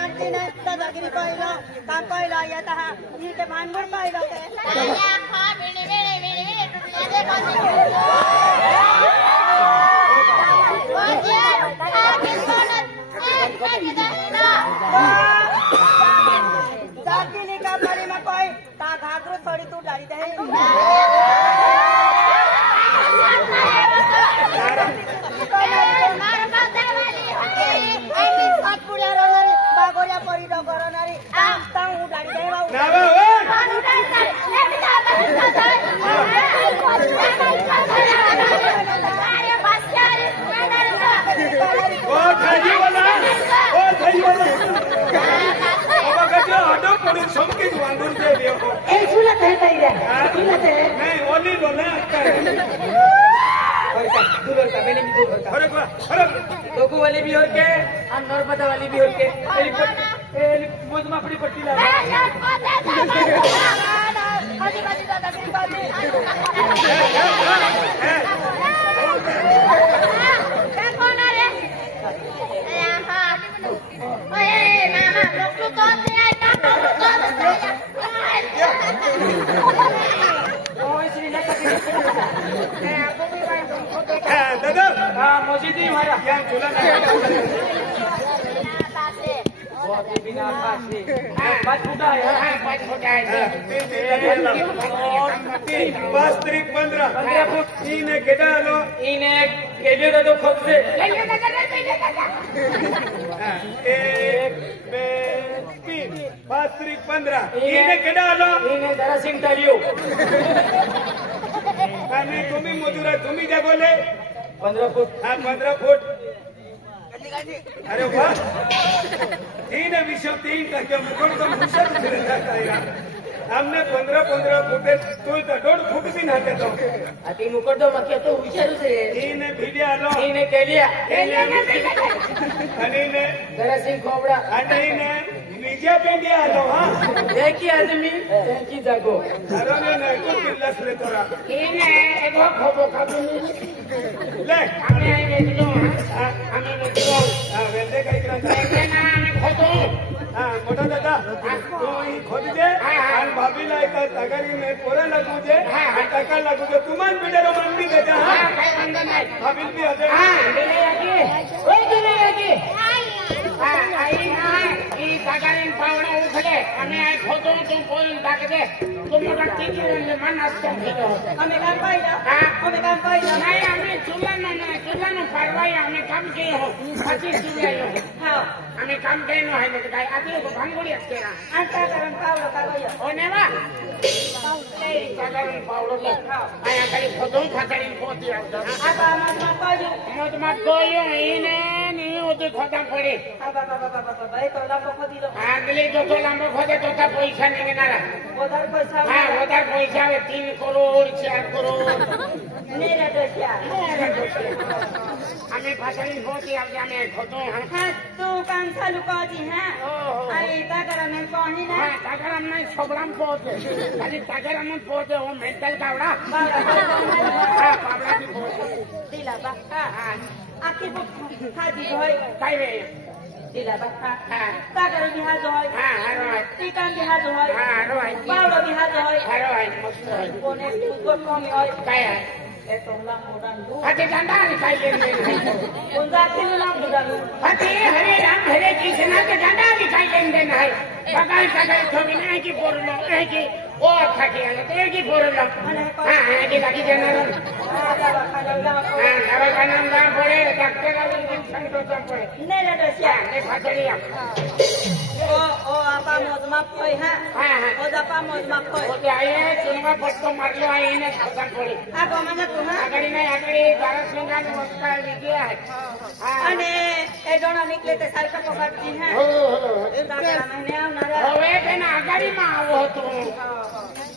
लगती नहीं दादागिरी पाइलो काम पाइलो या तहा ये के भानगुड़ पाइलो के या खा बिने टुटिया दे जाकिनी का परी में कोई ता घाघरू थोड़ी तू डाली दे बागोरिया परी डगर नारी ताऊ डाली दे नहीं ओली बोले लोगों वाली भी होके और नर्मदा वाली भी होके मुझमा अपनी पट्टी ला दादा मुझे दी हमारा क्या चूल्हा बिना पासे पाँच फुटा है 5 तारीख 15 फुट इन्हें केड़ा लो इन्हें केले दो खुद से 1 2 3 5 तारीख 15 इन्हें केड़ा लो इन्हें जरा सिंह डालियो नहीं तुम्ही मधुरा तुम्ही क्या बोले 15 फुट हाँ 15 फुट अरे वाह 3 विषय 3 करके मुकुट तो मुसर फिर जाता है हमने 15 फुट तो 1.5 फुट भी ना देता अति मुकुट तो मक्के तो विषय से 3 भिडिया लो 3 केलिया आणि ने जरा सिंह खोबड़ा आणि ने निजा पेंडिया लो हां देखी आदमी देखी जागो अरे ने को किल्लस ले तोरा इने एगो खोबो खाबो ले हमें देखलो हमें देखलो वेंदे काय करता है ना खोतो हां मोठा दादा तू ही खोद दे आणि भाभीला एक तगारी ने पोरा लागू दे टका लागू दे तुमान बिडेरो मंडी दे हां काय बंद नाही भाभी भी हजे हां दिले आगे ओय दिले आगे हां आई ना ई तगारी पावडा उखडे हमें आई खोतो तू कोण टाक दे तुम मोठा टिकी मन असतो हमें काम पाइला हमें काम पाइला नहीं हमें चूल्हा न परवाई हमें काम के हो 25 चूल्हा हो हां हमें काम के न है तो काय आदि को भांगोड़ी असते ना आता करन पावडा कागयो ओ नेवा पावडा तगारी पावडा ले आया खाली खोतो खातरी पोती आता आता मत कोयो इने नी ओते खोता पड़े बाबा ए तो लांबो खोदी लो आगले जो लांबो खोदे तो पैसा नहीं नारा उधर पैसा हां उधर पैसा 3 करोड़ 4 करोड़ मेरा दोस्या हमें फासली होती अब हमें खोतो हां तू काम चालू कर दी हां आई तगरा में पानी ना हां तगरा में सोबराम पोते खाली तगरा में पोते वो मेंटल कावड़ा हां पावड़ा की पोते दिला बा हां आके खादी होय काय वे दिला बा हां तगरा बिहा होय हां हां टीकान बिहा होय हां हां पावड़ा बिहा होय हां मस्त है कोने को कमी होय काय है itu lang mudan lu. Hati ganda ni kai lende. Unda kilu lang mudan lu. Hati Hare Ram Hare Krishna ke ganda ni kai lende nahi. Bagai thobi nahi ki porlo nahi ki o thaki ala te ki porlo. Ha ki lagi janaro. Nava kanam da pore doctor ali injection to pore. Nera dosia ne phachariya. ओ आपा मोजमा कोई है हां ओ आपा मोजमा कोई ओ आए सुनवा पट्टो मारलो आए ने खतम पड़ी आ गमन तू हां आगड़ी नहीं आगड़ी 12 सिंगा ने मस्का लिया है हां अने ए जोना निकले ते साल का पकड़ती है हो ए दादा महीने आवनारा होवे के ना आगड़ी में आवो तू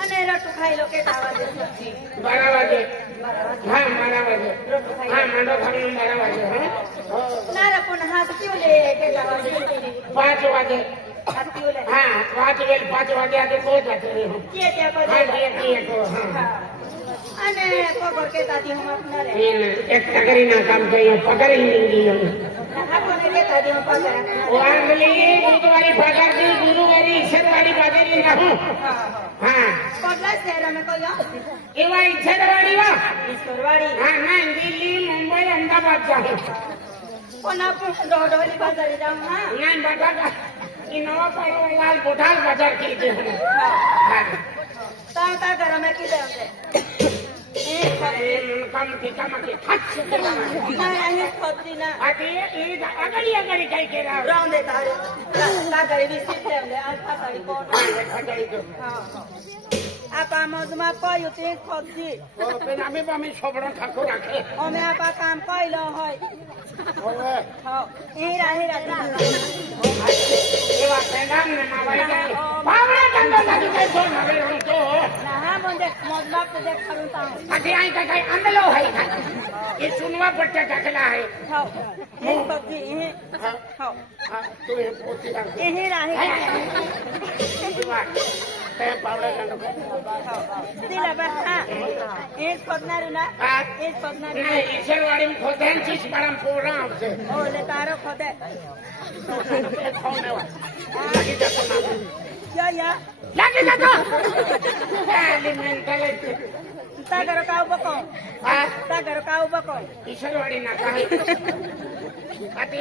अने रटू खाई लो के दावा दे सच्ची 12 बजे हां 12 बजे हां मंडो खाने 12 बजे हां ना रे पुन हाथ क्यों ले के दावा दे 5 बजे हाँ 5 बजे आगे पहुंच जाते हैं क्या को अने पकड़ के दादी हम अपना रे एक तगरी ना काम चाहिए पकड़ ही नहीं कोणी घेता देऊन पगार वांगली बुधवारी पगारची गुरुवारी शनिवारी बाजारी राहू हाँ पडलाच नाही रमे कोया एवा इच्छावाडी वा ईश्वरवाडी हाँ ना दिल्ली मुंबई अहमदाबाद जाऊ पुन्हा डोडोली बाजारी जाऊ ना नाही बघा इनोवा परवाला बोठाल बाजार केली का करा मैं किती होते काम के नाही पत्ती ना आधी आगडी काय केला राहून देता का घरी विसिट ठेवले आज पासाडी कोट आपा मजमा पायो ते पत्ती पण आम्ही सोबडून खाको राखे અમે આપા કામ કઈલો હોય હા હીરા એવા પેંડામ ને માવાઈ જાય પાવડા ધંધો લાગી જાય તો હવે હું તો ના હા મને મોજબાપ તો દેખાડું તા આથી આઈ કઈ આંદલો હોય એ સુનવા પટ્ટા टाकला आहे હા એ પત્તી હા હા તો એ પોતી એ હીરા તે પાવડા ધંધો दिला बस हा एक पगणार ना एक पगणार नाही ईश्वरवाडी में खोद्यांचीच परम पोरा आमचे ओ ले तारो खोदे लागी जातो ना या लागी जातो एलिमेंटल ता घर का बको हाँ ता घर का बको ईश्वरवाडी ना काही अति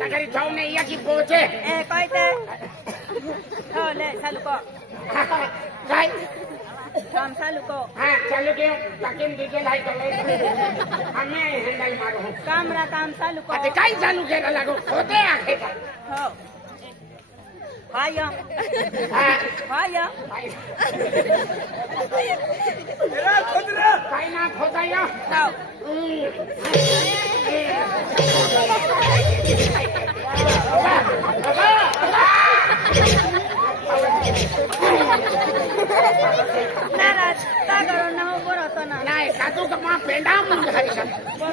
तगारी जाऊ नाही या की पोहोचे ए कइते हो ले चालू को काय काम चालू को हाँ चालू के ताकिन डिटेल हाय कर हमें हैंडल मारो कामरा काम चालू को अति काय चालू केला लागो होते आखे हो हाया हाँ हाया तेरा खुदरा काय ना खोदाया हो नाराज का करो ना हो बरं ना नाही कातू का मा पेंडा म्हणून घरी का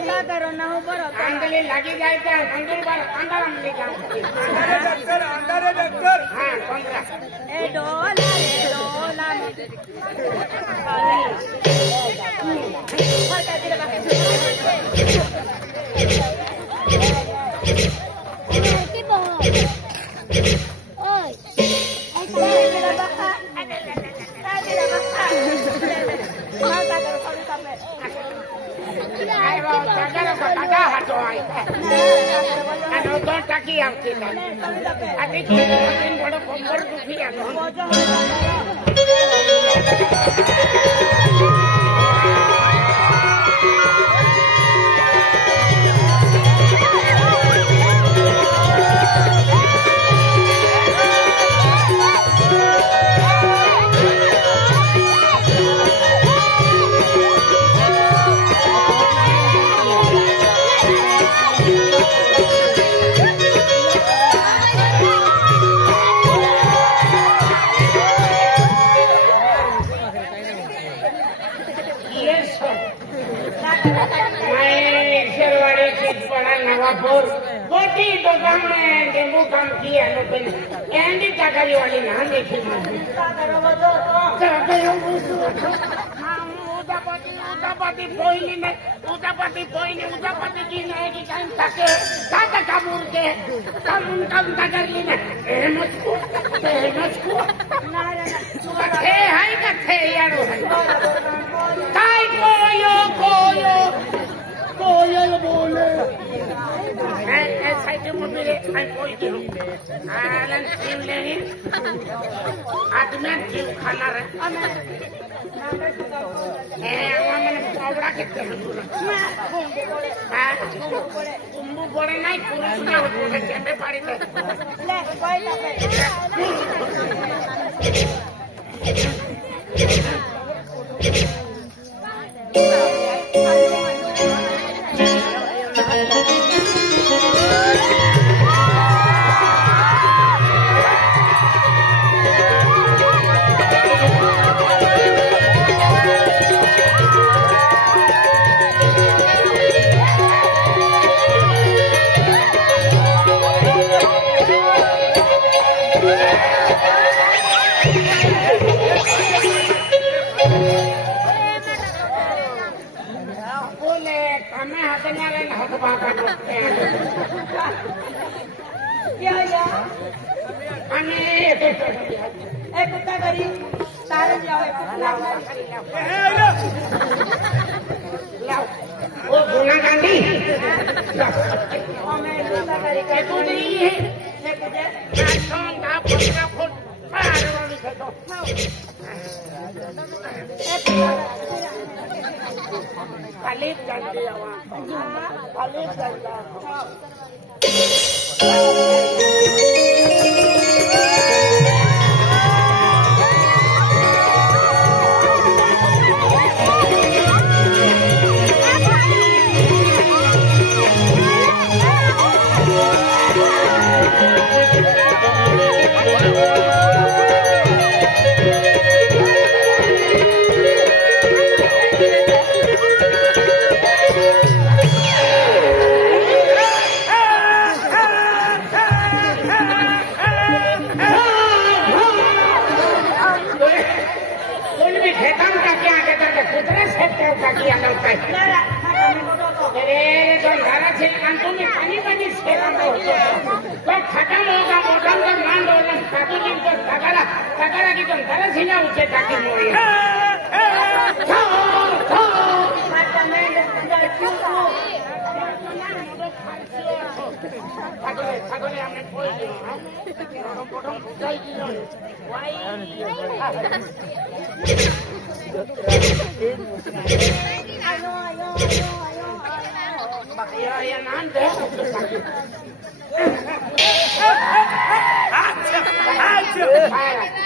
का करो ना हो बरं अंदली लागी जायचं नंदुरबार अंधारा मध्ये जाऊ अंधारे डॉक्टर हाँ 15 ए डोला फटा दिला बाकी की बोल ओय दिला बाका दिला बाका का करो सॉरी कापे काय बाबा सगळं बघा हातो आहे आणि दोन टाकी आमची आधी तीन बडो कंबर दुखी आहे गोटी दुकान में डेंगू काम किया लोगों ने कैंडी टाकारी वाली ना देखी उदापति पोइली की नहीं की टाइम तके काका काबूर के कम तकरली ने मस्को थे हाय का थे यारो काय कोयो बोले ऐसा ही मुझे आई कोई क्यों आलन सीम नहीं आदमी क्यों खाना रे मैंने पावड़ा कितने कुंभू बड़े नहीं पुरुष में होते चेपे पारी थे ले कोई कन्याला हात बाका या या आणि एक कुत्ता घरी सारे जाओ वो गुना गांधी मैं कुत्ता घरी ये तू नहीं है एक कुत्ते नाचोंगा फुटका फुट पार वाली खेतो खाली चलती आवाज खाली चलता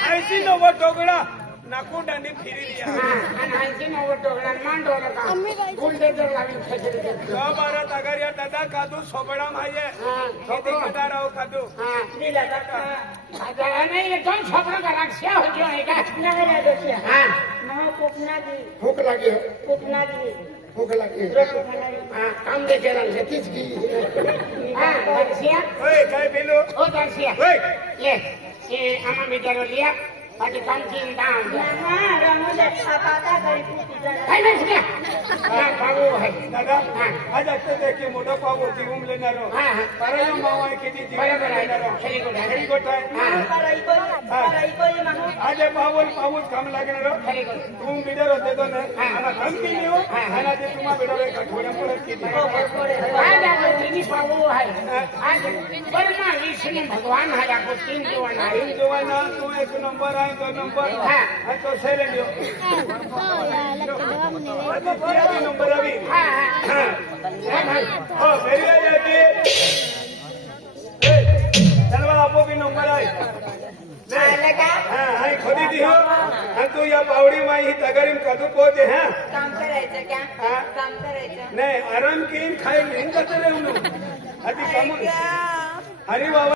ऐसी नव्वद डोगड़ा नाकू डांडी फिरी दिया भारत अगर या दादा कादू सोबड़ा माये खेती कदा राव कादू नहीं एकदम छोकरों का रक्षा हो जो है क्या हाँ भूख लगी है भूख लगी हाँ काम देखे रंग से तीस की हाँ दर्शिया ओए काय बिलो ओ दर्शिया ओए ये आमा मिटारो लिया बाकी काम की दाम काय नाही सुनिया हाँ बाबू है दादा आज आता देखिए मोठा पाव होती घूम लेना रो हाँ हाँ परयो मावा किती बरोबर आहे खरी गोष्ट खरी गोष्ट आहे आज पावूच काम लागणार रो खरी गोष्ट तुम बिडर होते तो ना आना काम केली हो आना ते तुम्हा बिडर एक थोड्या परत केली आज आपको तीन बाबू है आज बर्मा विष्णु भगवान है आपको तीन जीवन है तीन जवाना तू एक नंबर आहे तो नंबर हाँ आणि तो सेलेंड हो नंबर अभी हाँ हाँ हो मेरी आ जाती चलवा आपो भी नंबर आहे हाँ हाय खोदी दी हो आणि तू या पावडी माई ही तगरीम कदू पोहोचे हाँ काम करायचं क्या हाँ काम करायचं नाही आराम कीन खाई घेईन कसं रे म्हणून आधी कामून अरे बाबा